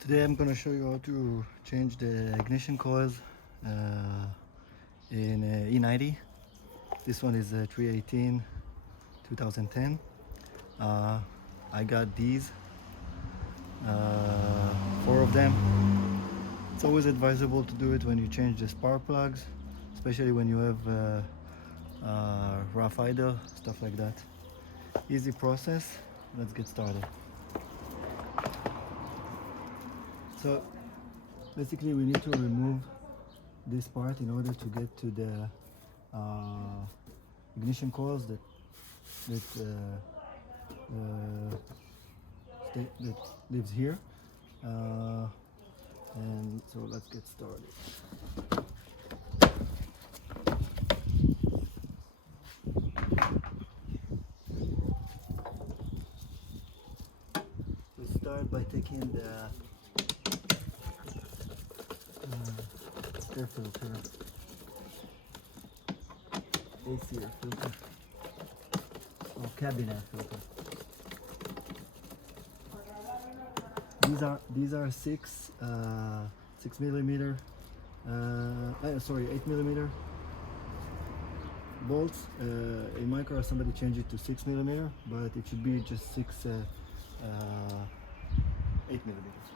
Today I'm going to show you how to change the ignition coils in E90. This one is 318 2010. I got these, 4 of them. It's always advisable to do it when you change the spark plugs, especially when you have rough idle, stuff like that. Easy process. Let's get started. So basically we need to remove this part in order to get to the ignition coils that lives here, and so let's get started. We start by taking the air filter, AC air filter, or cabin air filter. These are 6 millimeter, 8 millimeter bolts. In my car somebody changed it to 6 millimeter, but it should be just 8 millimeters.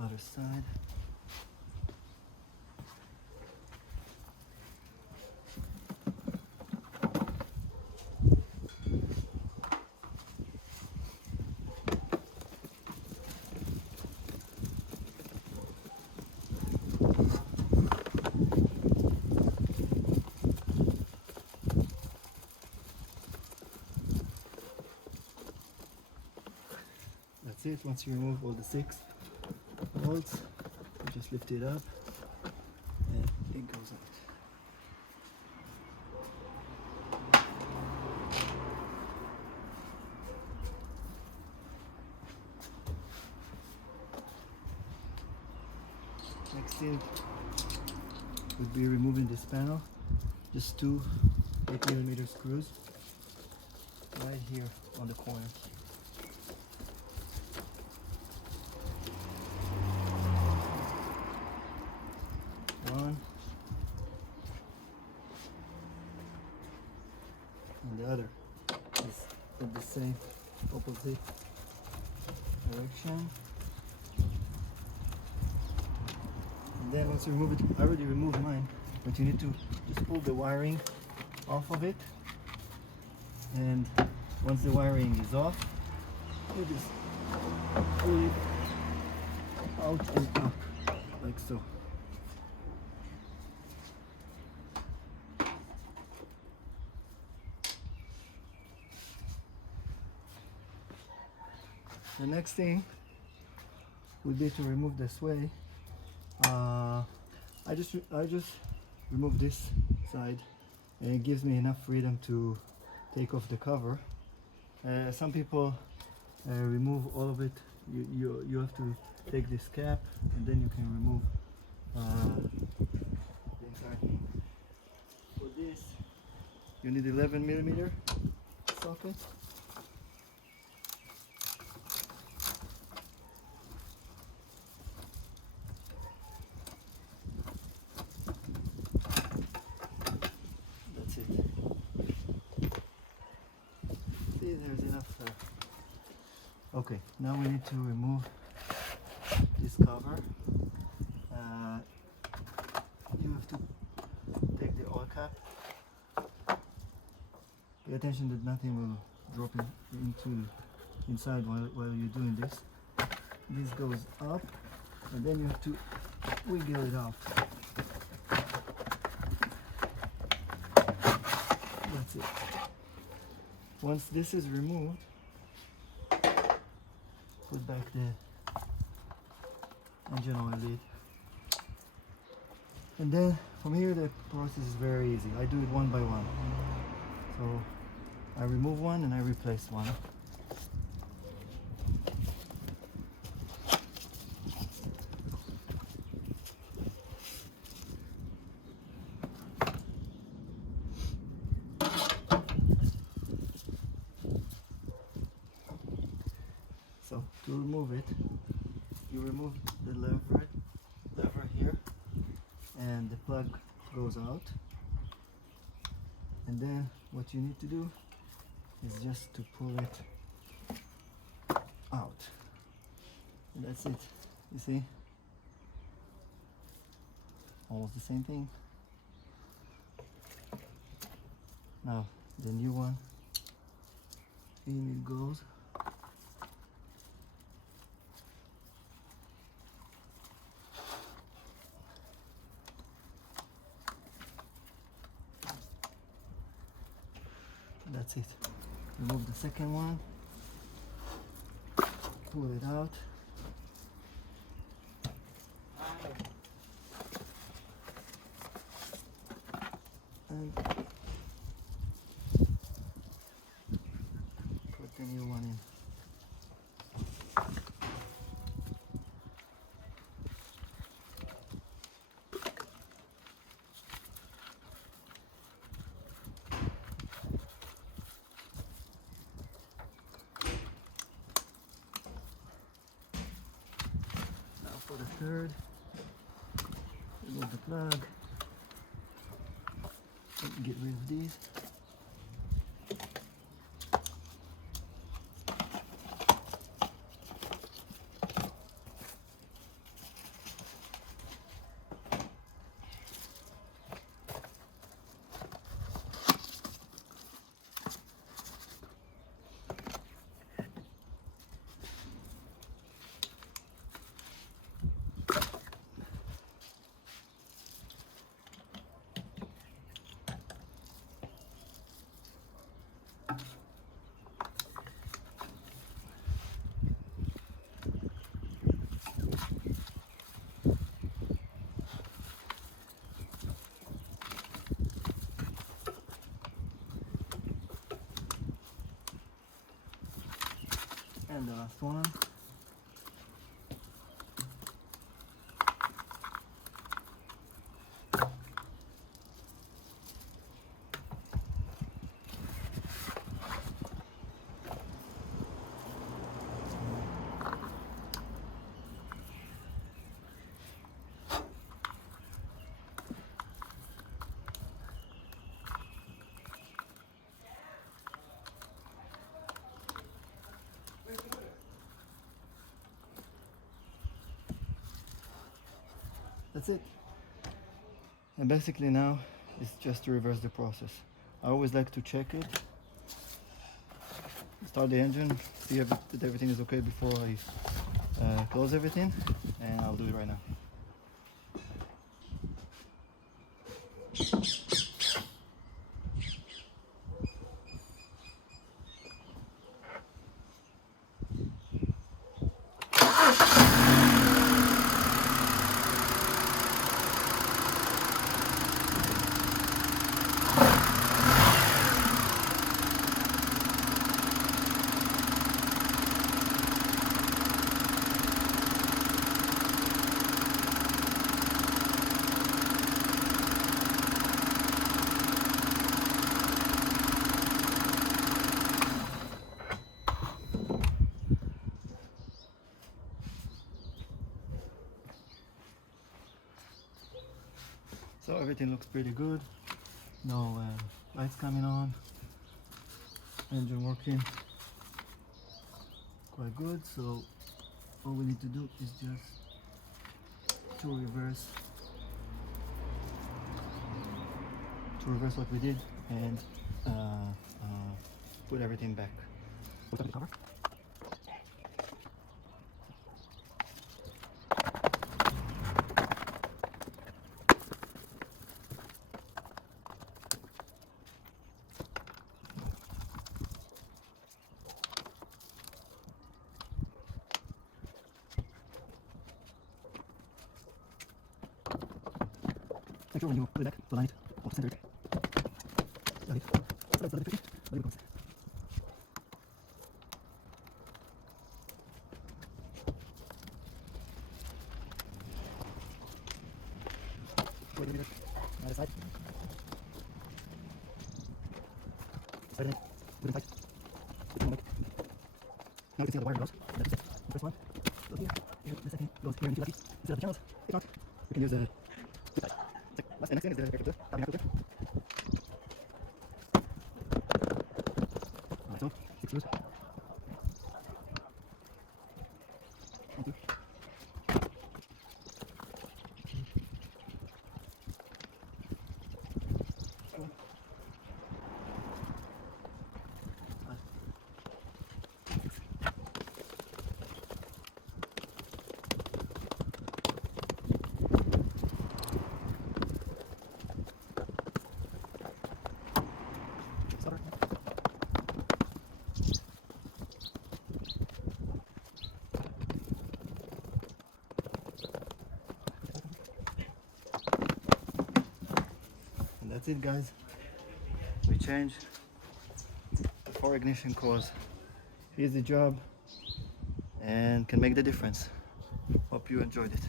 Other side. That's it. Once you remove all the 6 bolts, you just lift it up and it goes out. Next thing would be removing this panel. Just 2 8 millimeter screws right here on the corner. One and the other is in the same opposite direction. And then once you remove it, I already removed mine, but you need to just pull the wiring off of it. And once the wiring is off, you just pull it out and up like so. The next thing would be to remove the sway. I just remove this side, and it gives me enough freedom to take off the cover. Some people remove all of it. You have to take this cap, and then you can remove the entire thing. For this, you need 11 millimeter socket. There's enough. Okay, now we need to remove this cover. You have to take the oil cap. Pay attention that nothing will drop inside while you're doing this. This goes up, and then you have to wiggle it out. That's it. Once this is removed, put back the engine oil lid. And then from here the process is very easy. I do it one by one. So I remove one and I replace one. So to remove it, you remove the lever here, and the plug goes out. And then what you need to do is just to pull it out. And that's it. You see? Almost the same thing. Now the new one, in it goes. That's it. Remove the second one, pull it out, and put the new one in. For the third, remove the plug, get rid of these. And the last one. That's it. And basically now it's just to reverse the process. I always like to check it, start the engine, see that everything is okay before I close everything, and I'll do it right now. So everything looks pretty good. No lights coming on. Engine working quite good. So all we need to do is just to reverse what we did and put everything back. Put up the cover. Make sure when you put it back, to line it or to center it. Got it. So that's a little bit tricky, but it comes. Put it in the other side. Slide it in. Put it in tight. Put it in the mic. Now you can see how the wire goes. That's it. The first one goes here. Here, the second goes here into the key. Instead of the channels, if not, we can use the zip tie. The next thing is the air filter, tapping air filter. Alright, so 6 screws. 1, 2. And that's it, guys. We change the 4 ignition cores. Here's the job and can make the difference. Hope you enjoyed it.